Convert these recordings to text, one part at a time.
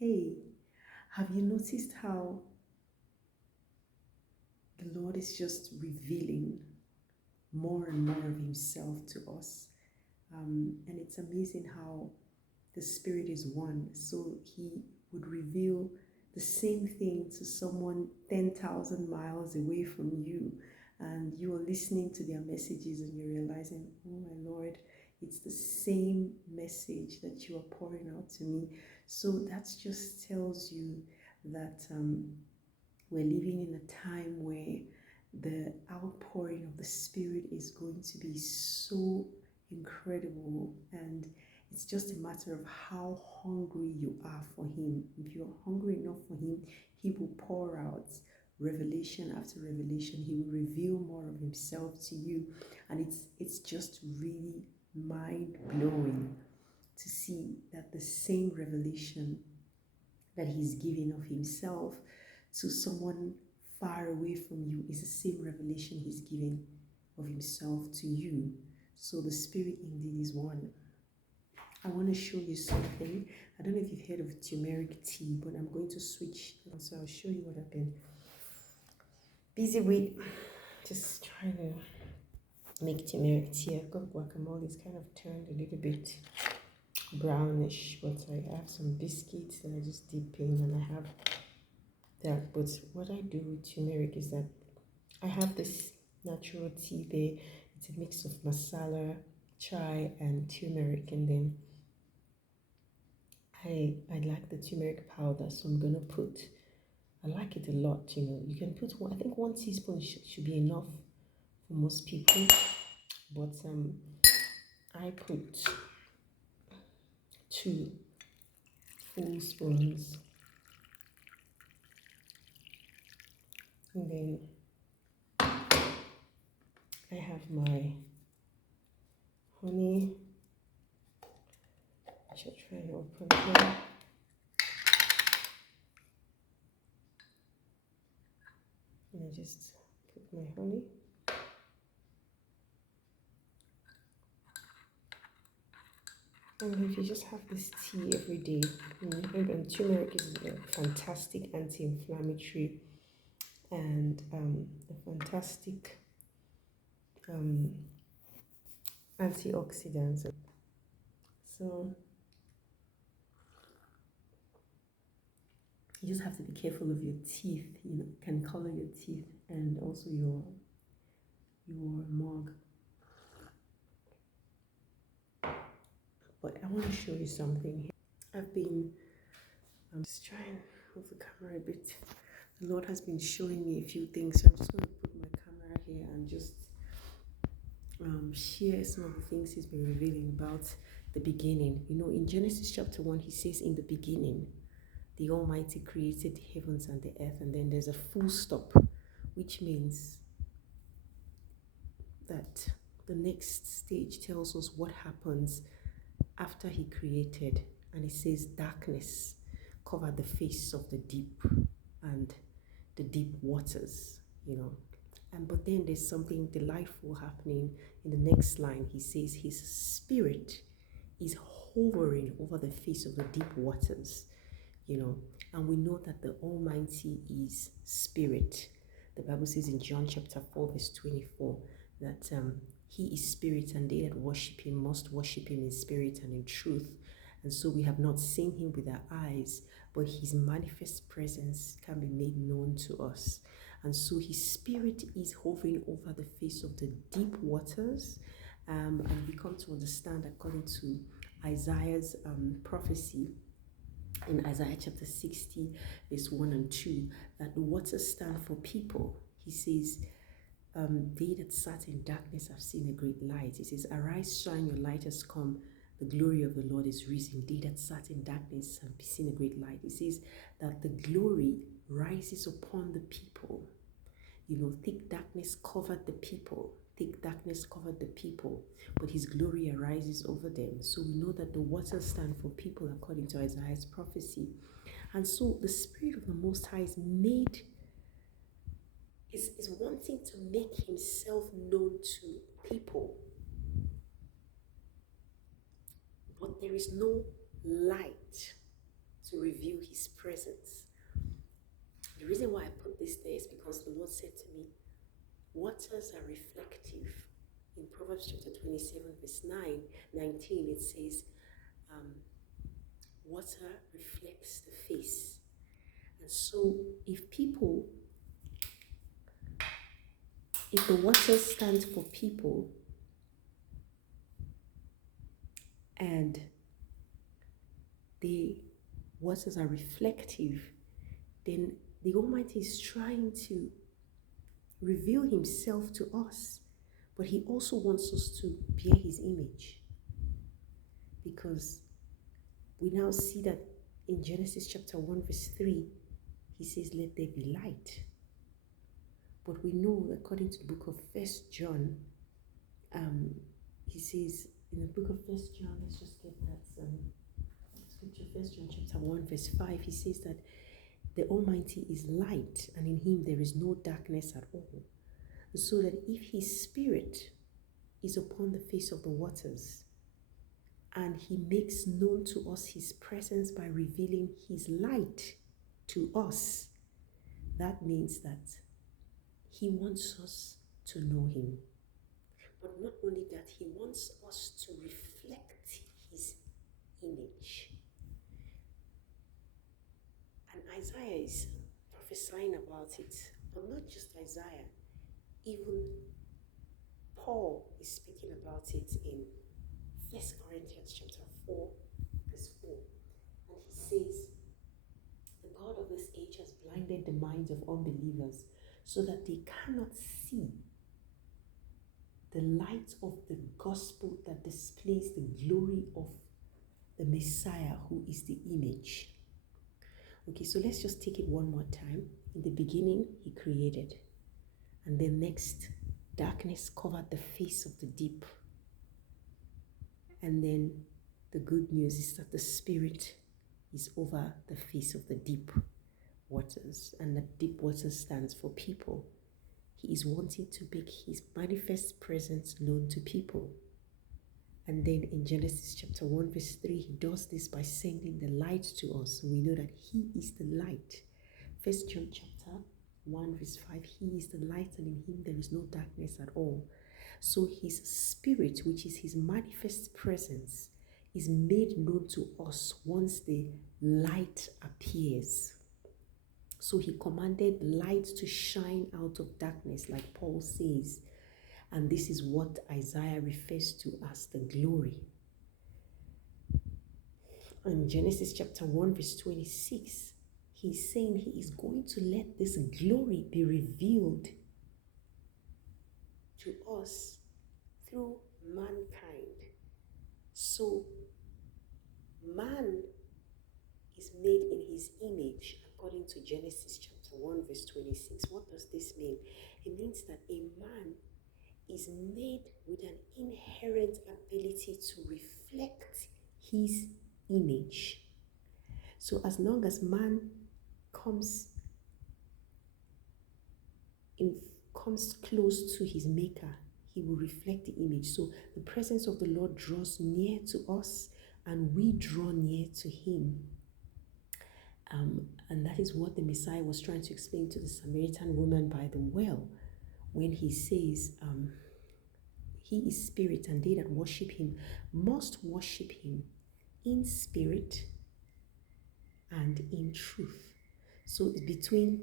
Hey, have you noticed how the Lord is just revealing more and more of Himself to us? And it's amazing how the Spirit is one. So He would reveal the same thing to someone 10,000 miles away from you. And you are listening to their messages and you're realizing, oh my Lord, it's the same message that you are pouring out to me. So that just tells you that we're living in a time where the outpouring of the Spirit is going to be so incredible, and it's just a matter of how hungry you are for Him. If you're hungry enough for Him, He will pour out revelation after revelation. He will reveal more of Himself to you, and it's just really mind blowing to see that the same revelation that He's giving of Himself to someone far away from you is the same revelation He's giving of Himself to you. So the Spirit indeed is one. I want to show you something. I don't know if you've heard of turmeric tea, but I'm going to switch. So I'll show you what I've been busy with. Just trying to make turmeric tea. I've got guacamole. It's kind of turned a little bit brownish, but I have some biscuits that I just dip in, and I have that. But what I do with turmeric is that I have this natural tea there. It's a mix of masala, chai, and turmeric, and then I like the turmeric powder, so I'm gonna put. I like it a lot. You can put one. I think 1 teaspoon should be enough for most people, but I put 2 full spoons, and then I have my honey. I should try and open here. And I just put my honey. And if you just have this tea every day, and turmeric is a fantastic anti-inflammatory and a fantastic antioxidant. So you just have to be careful of your teeth. Can color your teeth and also your mug. But I want to show you something here. I'm just trying to move the camera a bit. The Lord has been showing me a few things, so I'm just going to put my camera here and just share some of the things He's been revealing about the beginning. In Genesis chapter 1, He says, in the beginning, the Almighty created the heavens and the earth, and then there's a full stop, which means that the next stage tells us what happens after He created, and it says darkness covered the face of the deep and the deep waters, but then there's something delightful happening in the next line. He says His Spirit is hovering over the face of the deep waters, and we know that the Almighty is Spirit. The Bible says in John chapter 4 verse 24 that He is Spirit, and they that worship Him must worship Him in spirit and in truth. And so we have not seen Him with our eyes, but His manifest presence can be made known to us. And so His Spirit is hovering over the face of the deep waters, and we come to understand, according to Isaiah's prophecy in Isaiah chapter 60 verse 1 and 2, that the waters stand for people. He says, they that sat in darkness have seen a great light. He says, arise, shine, your light has come, the glory of the Lord is risen. They that sat in darkness have seen a great light. He says that the glory rises upon the people. Thick darkness covered the people. Thick darkness covered the people, but His glory arises over them. So we know that the waters stand for people, according to Isaiah's prophecy. And so the Spirit of the Most High is wanting to make Himself known to people. But there is no light. to reveal his presence. The reason why I put this there is because the Lord said to me, waters are reflective. In Proverbs chapter 27, verse 19, it says, water reflects the face. And so if the water stands for people, and the waters are reflective, then the Almighty is trying to reveal himself to us, but he also wants us to bear his image. Because we now see that in Genesis chapter 1 verse 3, he says, let there be light. But we know, according to the book of 1 John, he says, in the book of 1 John, let's just get that scripture, 1 John chapter 1 verse 5, he says that the Almighty is light, and in him there is no darkness at all. So that if his spirit is upon the face of the waters, and he makes known to us his presence by revealing his light to us, that means that he wants us to know him. But not only that, he wants us to reflect his image. And Isaiah is prophesying about it, but not just Isaiah. Even Paul is speaking about it in 1 Corinthians chapter 4, verse 4. And he says, the God of this age has blinded the minds of unbelievers so that they cannot see the light of the gospel that displays the glory of the Messiah, who is the image. Okay, so let's just take it one more time. In the beginning, he created. And then next, darkness covered the face of the deep. And then the good news is that the Spirit is over the face of the deep waters. And the deep waters stands for people. He is wanting to make his manifest presence known to people. And then in Genesis chapter 1 verse 3, he does this by sending the light to us. We know that he is the light. 1 John chapter 1 verse 5, he is the light, and in him there is no darkness at all. So his spirit, which is his manifest presence, is made known to us once the light appears. So he commanded light to shine out of darkness, like Paul says. And this is what Isaiah refers to as the glory. In Genesis chapter 1 verse 26, he's saying he is going to let this glory be revealed to us through mankind. So man is made in his image, according to Genesis chapter 1 verse 26. What does this mean? It means that a man is made with an inherent ability to reflect his image. So as long as man comes close to his maker, he will reflect the image. So the presence of the Lord draws near to us, and we draw near to him. And that is what the Messiah was trying to explain to the Samaritan woman by the well, when he says, he is spirit, and they that worship him must worship him in spirit and in truth. So between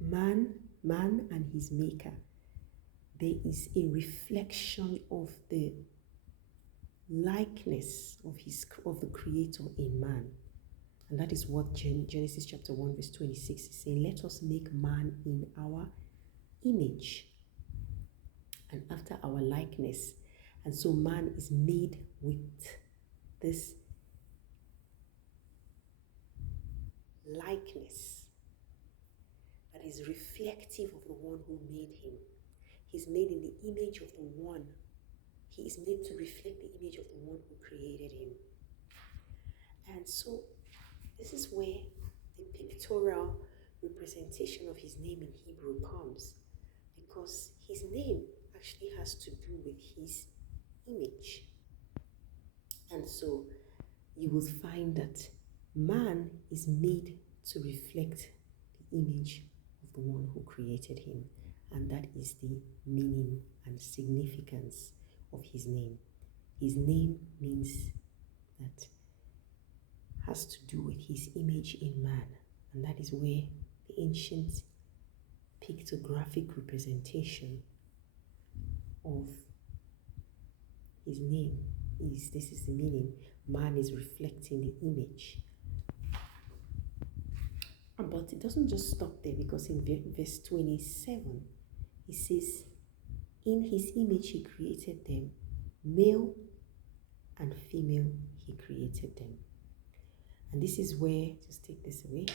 man and his maker, there is a reflection of the likeness of the Creator in man. And that is what Genesis chapter 1 verse 26 is saying. Let us make man in our image and after our likeness. And so man is made with this likeness that is reflective of the one who made him. He's made in the image of the one. He is made to reflect the image of the one who created him. And so this is where the pictorial representation of his name in Hebrew comes, because his name actually has to do with his image. And so you will find that Man is made to reflect the image of the one who created him, and that is the meaning and significance of his name. His name means that has to do with his image in man, and that is where the ancient pictographic representation of his name is. This is the meaning. Man is reflecting the image. But it doesn't just stop there, because in verse 27 it says, in his image he created them, male and female he created them. And this is where, just take this away,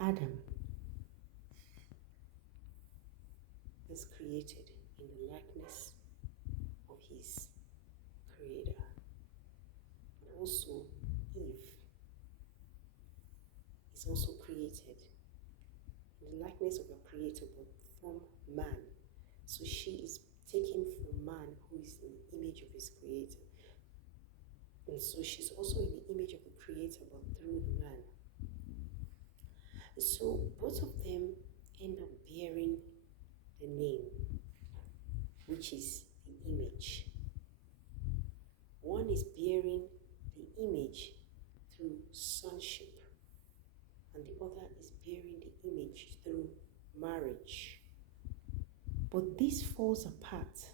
Adam was created in the likeness of his creator. And also Eve is also created in the likeness of a creator, but from man. So she is taken from man, who is in the image of his creator. And so she's also in the image of the creator, but through the man. So both of them end up bearing the name, which is the image. One is bearing the image through sonship, and the other is bearing the image through marriage. But this falls apart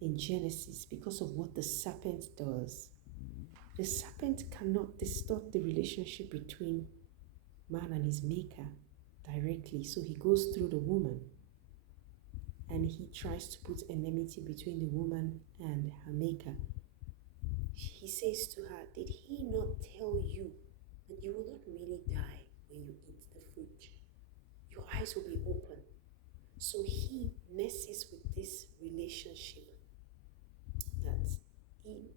in Genesis because of what the serpent does. The serpent cannot distort the relationship between man and his maker directly, so he goes through the woman and he tries to put enmity between the woman and her maker. He says to her, did he not tell you that you will not really die when you eat the fruit? Your eyes will be open. So he messes with this relationship that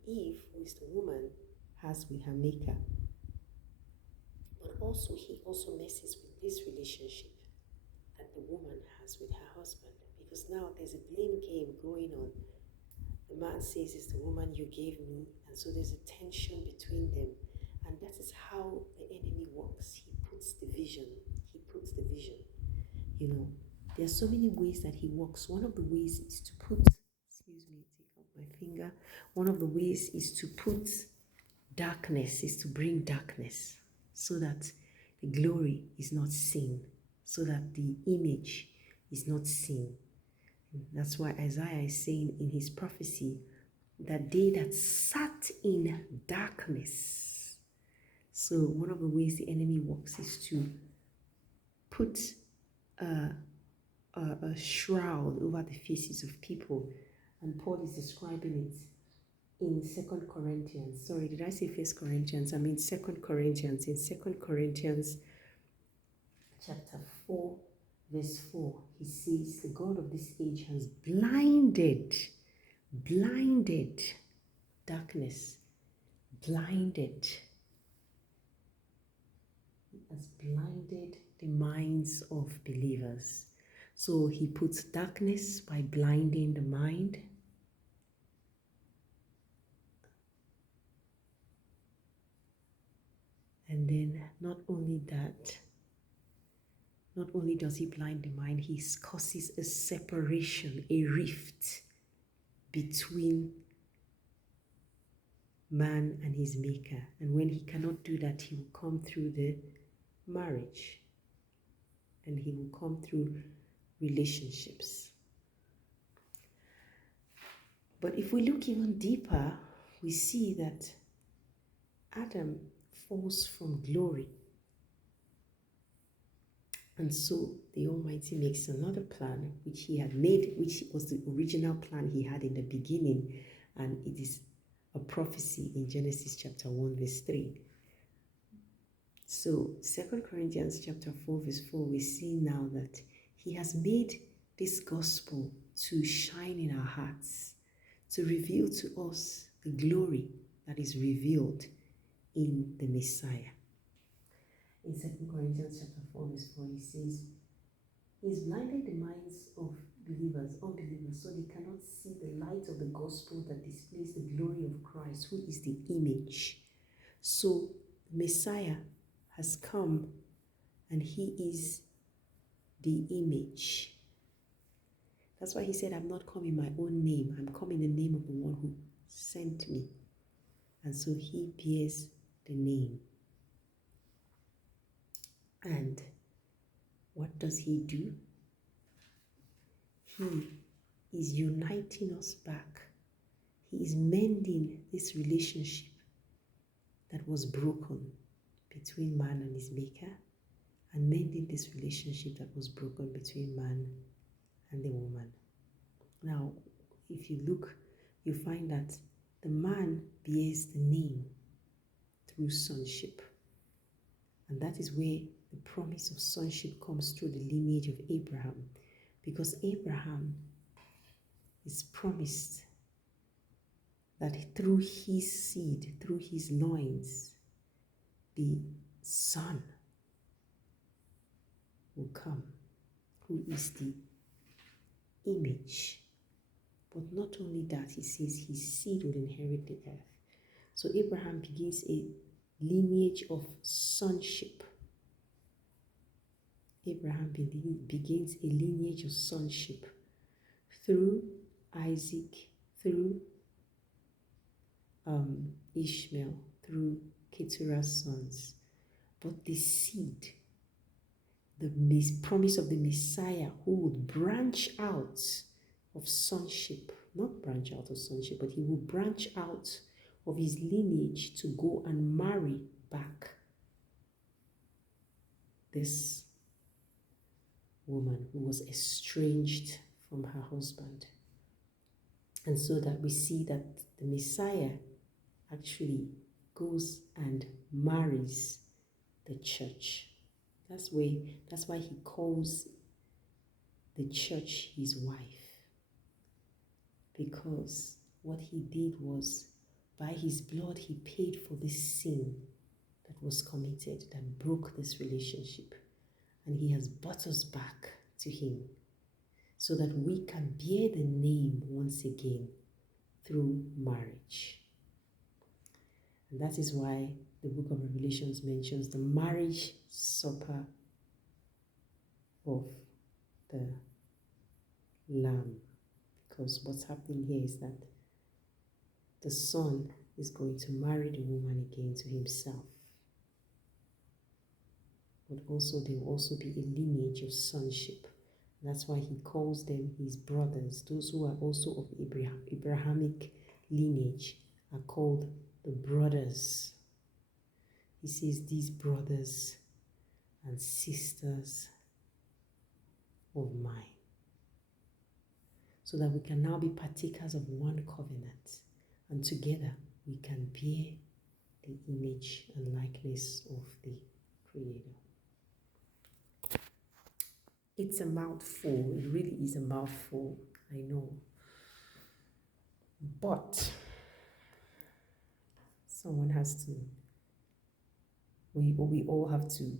Eve, who is the woman, has with her maker. But also he also messes with this relationship that the woman has with her husband. Because now there's a blame game going on. The man says, it's the woman you gave me. And so there's a tension between them. And that is how the enemy works. He puts division. You know, there are so many ways that he works. One of the ways is to put, take out my finger. One of the ways is to put darkness, is to bring darkness, so that the glory is not seen, so that the image is not seen. That's why Isaiah is saying in his prophecy that they that sat in darkness. So one of the ways the enemy works is to put a shroud over the faces of people. And Paul is describing it in 2 Corinthians. Sorry, did I say 1 Corinthians? I mean 2 Corinthians. In 2 Corinthians chapter 4, verse 4, he says, the God of this age has blinded darkness, has blinded the minds of believers. So he puts darkness by blinding the mind. And then not only does he blind the mind, he causes a separation, a rift between man and his maker. And when he cannot do that, he will come through the marriage, and he will come through relationships. But if we look even deeper, we see that Adam falls from glory. And so the Almighty makes another plan, which he had made, which was the original plan he had in the beginning. And it is a prophecy in Genesis chapter 1, verse 3. So 2 Corinthians chapter 4, verse 4, we see now that he has made this gospel to shine in our hearts, to reveal to us the glory that is revealed in the Messiah. In 2 Corinthians chapter 4, verse 4, he says, he's blinded the minds of unbelievers, so they cannot see the light of the gospel that displays the glory of Christ, who is the image. So Messiah has come, and he is the image. That's why he said, I'm not coming in my own name. I'm coming in the name of the one who sent me. And so he bears the name. And what does he do? He is uniting us back. He is mending this relationship that was broken between man and his maker, and mending this relationship that was broken between man and the woman. Now, if you look, you find that the man bears the name through sonship. And that is where the promise of sonship comes through the lineage of Abraham. Because Abraham is promised that through his seed, through his loins, the Son will come, who is the image. But not only that, he says his seed will inherit the earth. So Abraham begins a lineage of sonship. Abraham begins a lineage of sonship through Isaac, through Ishmael, through Keturah's sons. But the seed, the promise of the Messiah who would branch out of sonship, not branch out of sonship, but he will branch out of his lineage to go and marry back this woman who was estranged from her husband. And so that we see that the Messiah actually goes and marries the church. That's why he calls the church his wife. Because what he did was, by his blood, he paid for this sin that was committed, that broke this relationship. And he has brought us back to him so that we can bear the name once again through marriage. And that is why the book of Revelations mentions the marriage supper of the Lamb. Because what's happening here is that the Son is going to marry the woman again to himself. But also there will also be a lineage of sonship. That's why he calls them his brothers. Those who are also of Abrahamic lineage are called the brothers. He says, these brothers and sisters of mine. So that we can now be partakers of one covenant. And together we can bear the image and likeness of the Creator. It's a mouthful. It really is a mouthful, I know. But someone has to, we all have to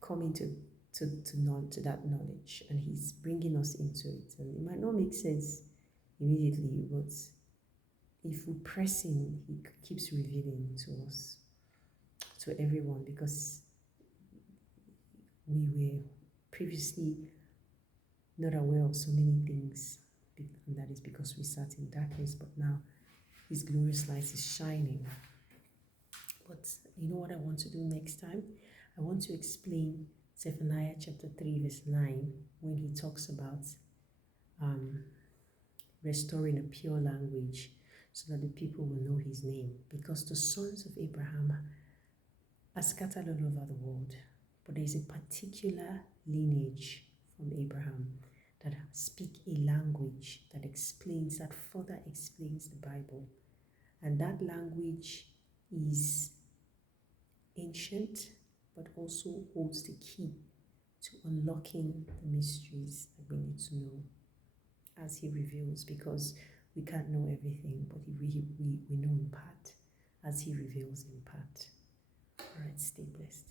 come into that knowledge, and he's bringing us into it. And it might not make sense immediately, but if we press in, he keeps revealing to us, to everyone, because we were previously not aware of so many things, and that is because we sat in darkness, but now his glorious light is shining. But you know what I want to do next time? I want to explain Zephaniah chapter 3 verse 9, when he talks about restoring a pure language so that the people will know his name. Because the sons of Abraham are scattered all over the world, but there is a particular lineage from Abraham that speak a language that explains, that further explains the Bible. And that language is ancient, but also holds the key to unlocking the mysteries that we need to know as he reveals, because we can't know everything, but we know in part as he reveals in part. All right, stay blessed.